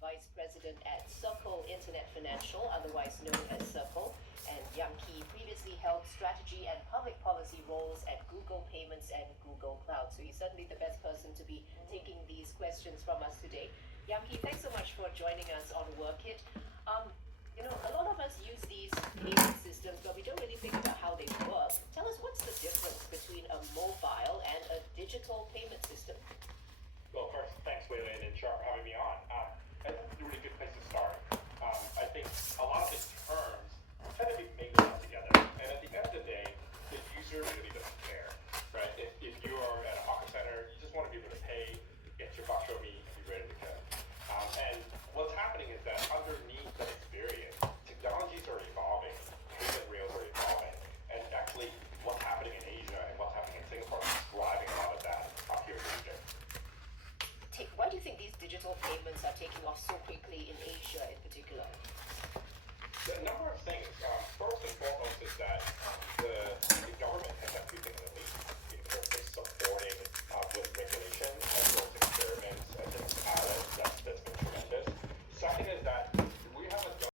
Vice President at Circle Internet Financial, otherwise known as Circle. And Yang Ki previously held strategy and public policy roles at Google Payments and Google Cloud. So he's certainly the best person to be taking these questions from us today.